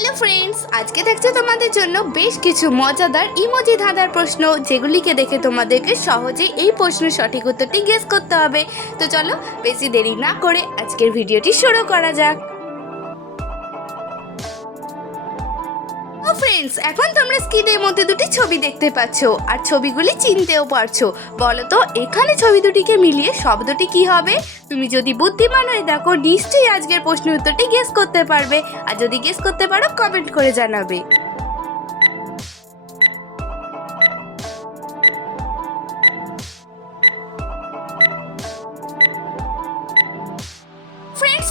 Hello friends আজকে দেখছ তোমাদের জন্য বেশ কিছু মজাদার ইমোজি ধাঁধার প্রশ্ন, যেগুলিকে দেখে তোমাদেরকে সহজে এই প্রশ্নের সঠিক উত্তরটি গেস করতে হবে। তো চলো, বেশি দেরি না করে আজকের ভিডিওটি শুরু করা যাক। ফ্রেন্ডস এখন তোমরা স্ক্রিনের মধ্যে দুটি ছবি দেখতে পাচ্ছ, আর ছবিগুলি চিনতেও পারছ। বলো তো এখানে ছবি দুটিকে মিলিয়ে শব্দটি কি হবে? তুমি যদি বুদ্ধিমান হয়ে দেখো, নিশ্চয়ই আজকের প্রশ্নের উত্তরটি গেস করতে পারবে। আর যদি গেস করতে পারো কমেন্ট করে জানাবে।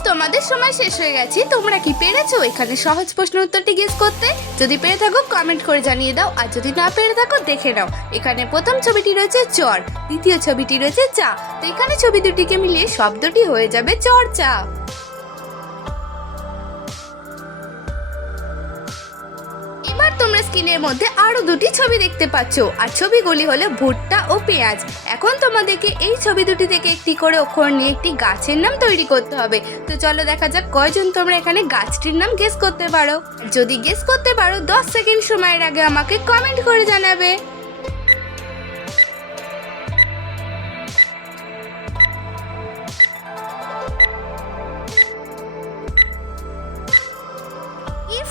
তোমাদের সময় শেষ হয়ে গেছে। তোমরা কি পেরেছ? এখানে সহজ প্রশ্ন উত্তরটি গেস করতে। যদি পেরে থাকো কমেন্ট করে জানিয়ে দাও। আর যদি না পেরে থাকো, দেখে নাও। এখানে প্রথম ছবিটি রয়েছে চর। দ্বিতীয় ছবিটি রয়েছে চা। তো এখানে ছবি দুটিকে মিলিয়ে শব্দটি হয়ে যাবে চর্চা। স্ক্রিনের মধ্যে আরও দুটি ছবি দেখতে পাচ্ছ। আর ছবিগুলি হলো ভুট্টা ও পেঁয়াজ। এখন তোমাদেরকে এই ছবি দুটি থেকে একটি করে অক্ষর নিয়ে একটি গাছের নাম তৈরি করতে হবে। তো চলো দেখা যাক কয়জন তোমরা এখানে গাছটির নাম গেস করতে পারো। যদি গেস করতে পারো, দশ সেকেন্ড সময়ের আগে আমাকে কমেন্ট করে জানাবে।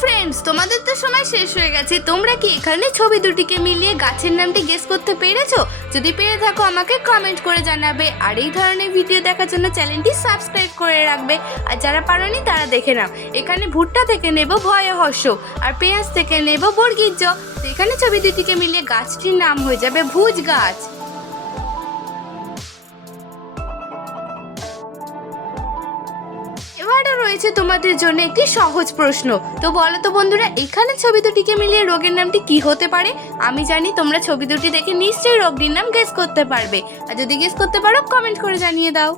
ফ্রেন্ডস তোমাদের তো সময় শেষ হয়ে গেছে। তোমরা কি এখানে ছবি দুটিকে মিলিয়ে গাছের নামটি গেস করতে পেরেছ? যদি পেরে থাকো, আমাকে কমেন্ট করে জানাবে। আর এই ধরনের ভিডিও দেখার জন্য চ্যানেলটি সাবস্ক্রাইব করে রাখবে। আর যারা পারোনি, তারা দেখে নাও। এখানে ভুট্টা থেকে নেব ভয় হর্ষ আর পেঁয়াজ থেকে নেব বর্গীর জ তো এখানে ছবি দুটিকে মিলিয়ে গাছটির নাম হয়ে যাবে ভুজ গাছ। রয়েছে তোমাদের জন্য একটি সহজ প্রশ্ন। তো বলো তো বন্ধুরা, এখানে ছবি দুটিকে মিলিয়ে রোগের নামটি কি হতে পারে? আমি জানি তোমরা ছবি দুটি দেখে নিশ্চয়ই রোগটির নাম গেস করতে পারবে। আর যদি গেস করতে পারো কমেন্ট করে জানিয়ে দাও।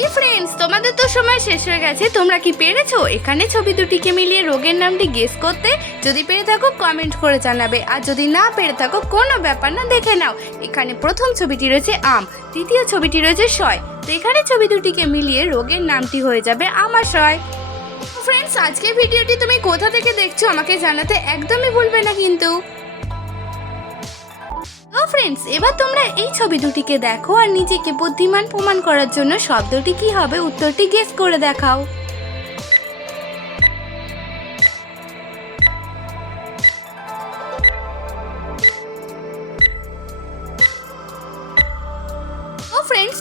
ই ফ্রেন্ডস তোমাদের তো সময় শেষ হয়ে গেছে। তোমরা কি পেরেছ? এখানে ছবি দুটিকে মিলিয়ে রোগের নামটি গেস করতে। যদি পেরে থাকো কমেন্ট করে জানাবে। আর যদি না পেরে থাকো, কোনো ব্যাপার না, দেখে নাও। এখানে প্রথম ছবিটি রয়েছে আম, দ্বিতীয় ছবিটি রয়েছে শয় তো এখানে ছবি দুটিকে মিলিয়ে রোগের নামটি হয়ে যাবে আমাশয় ফ্রেন্ডস আজকের ভিডিওটি তুমি কোথা থেকে দেখছ আমাকে জানাতে একদমই ভুলবে না কিন্তু। ফ্রেন্ডস এবার তোমরা এই ছবি দুটিকে দেখো আর নিজেকে বুদ্ধিমান প্রমাণ করার জন্য শব্দটি কি হবে, উত্তরটি গেস করে দেখাও।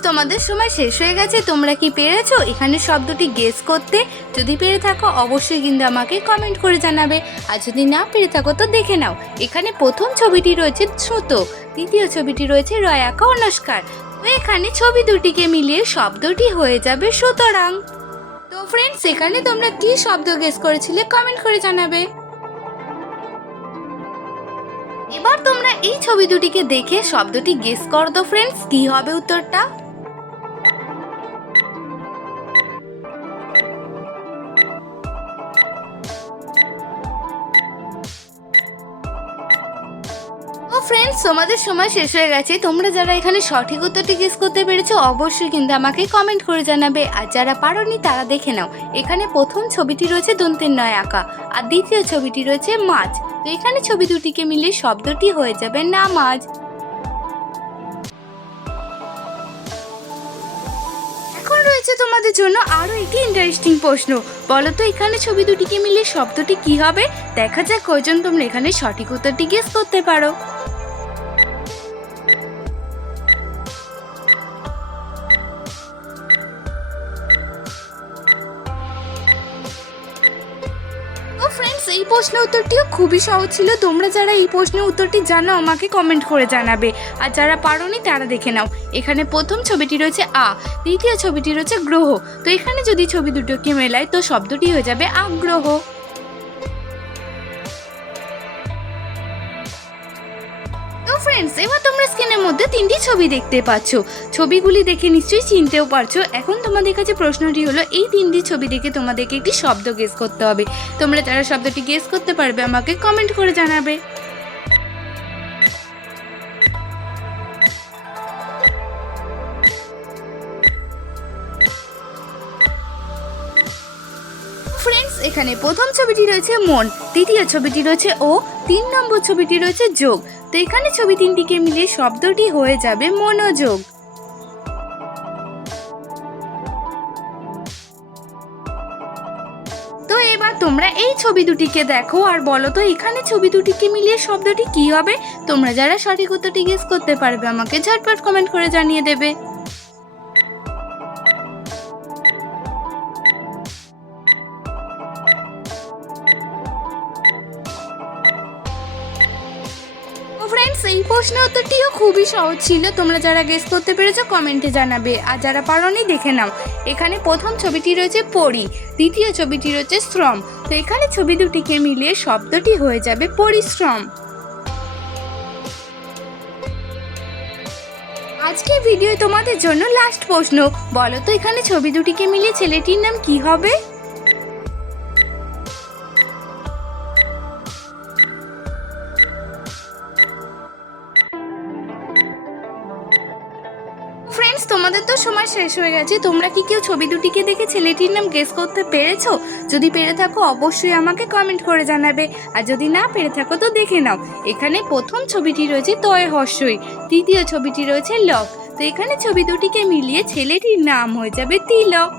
তোমাদের সময় শেষ হয়ে গেছে, তোমরা কি পেরেছ? এখানে শব্দটি গেস করতে। যদি পেরে থাকো, অবশ্যই কিন্তু আমাকে কমেন্ট করে জানাবে। আর যদি না পেরে থাকো, তো দেখে নাও। এখানে প্রথম ছবিটি রয়েছে সুতো দ্বিতীয় ছবিটি রয়েছে রয়াকা ও নস্কার। তো এখানে ছবি দুটিকে মিলিয়ে শব্দটি হয়ে যাবে সুতরাং। তো ফ্রেন্ডস এখানে তোমরা কি শব্দ গেস করেছিলে কমেন্ট করে জানাবে। এবার তোমরা এই ছবি দুটিকে দেখে শব্দটি গেস করো তো ফ্রেন্ডস কি হবে উত্তরটা? ফ্রেন্ডস তোমাদের সময় শেষ হয়ে গেছে। তোমরা যারা এখানে সঠিক উত্তরটি গেস করতে পেরেছ, অবশ্যই কিন্তু আমাকে কমেন্ট করে জানাবে। আর যারা পারোনি, তারা দেখে নাও। এখানে প্রথম ছবিটি রয়েছে দন্তের নয় আঁকা, আর দ্বিতীয় ছবিটি রয়েছে মাছ। তো এখানে ছবি দুটিকে মিলিয়ে শব্দটি হয়ে যাবে নামাজ। এখন রয়েছে তোমাদের জন্য আরও একটি ইন্টারেস্টিং প্রশ্ন। বলো তো, এখানে ছবি দুটিকে মিলে শব্দটি কি হবে? দেখা যাক কয়জন তোমরা এখানে সঠিক উত্তরটি গেস করতে পারো। এই প্রশ্নের উত্তরটিও খুবই সহজ ছিল। তোমরা যারা এই প্রশ্নের উত্তরটি জানো, আমাকে কমেন্ট করে জানাবে। আর যারা পারোনি, তারা দেখে নাও। এখানে প্রথম ছবিটি রয়েছে আ, দ্বিতীয় ছবিটি রয়েছে গ্রহ। তো এখানে যদি ছবি দুটোকে মেলায়, তো শব্দটি হয়ে যাবে আগ্রহ। ফ্রেন্ডস এবার স্ক্রিনের মধ্যে তিনটি ছবি দেখতে পাচ্ছ। ছবিগুলি দেখে নিশ্চয়ই চিনতেও পারছ। এখন তোমাদের কাছে প্রশ্নটি হলো, এই তিনটি ছবি দেখে তোমাদেরকে একটি শব্দ গেস করতে হবে। তোমরা যারা শব্দটি গেস করতে পারবে, আমাকে কমেন্ট করে জানাবে। এখানে প্রথম ছবিটি রয়েছে মন দ্বিতীয় ছবিটি রয়েছে ও, তিন নম্বর ছবিটি রয়েছে যোগ। তো এখানে ছবি তিনটিকে মিলিয়ে শব্দটি হয়ে যাবে মনোযোগ। তো এবার তোমরা এই ছবি দুটিকে দেখো আর বলো তো এখানে ছবি দুটিকে মিলিয়ে শব্দটি কি হবে? তোমরা যারা সঠিক উত্তরটি গেস করতে পারবে আমাকে ঝটপট কমেন্ট করে জানিয়ে দেবে। এই প্রশ্নের উত্তরটিও খুবই সহজ ছিল। তোমরা যারা গেস করতে পেরেছ কমেন্টে জানাবে। আর যারা পারোনি, দেখে নাও। এখানে প্রথম ছবিটি রয়েছে পরি, দ্বিতীয় ছবিটি রয়েছে শ্রম। তো এখানে ছবি দুটিকে মিলিয়ে শব্দটি হয়ে যাবে পরিশ্রম। আজকের ভিডিও তোমাদের জন্য লাস্ট প্রশ্ন। বলো তো এখানে ছবি দুটিকে মিলিয়ে ছেলেটির নাম কি হবে? তোমাদের তো সময় শেষ হয়ে গেছে। তোমরা কি কেউ ছবি দুটিকে দেখে ছেলেটির নাম গেস করতে পেরেছ? যদি পেরে থাকো, অবশ্যই আমাকে কমেন্ট করে জানাবে। আর যদি না পেরে থাকো, তো দেখে নাও। এখানে প্রথম ছবিটি রয়েছে তয় হর্ষই তৃতীয় ছবিটি রয়েছে লক। তো এখানে ছবি দুটিকে মিলিয়ে ছেলেটির নাম হয়ে যাবে তিলক।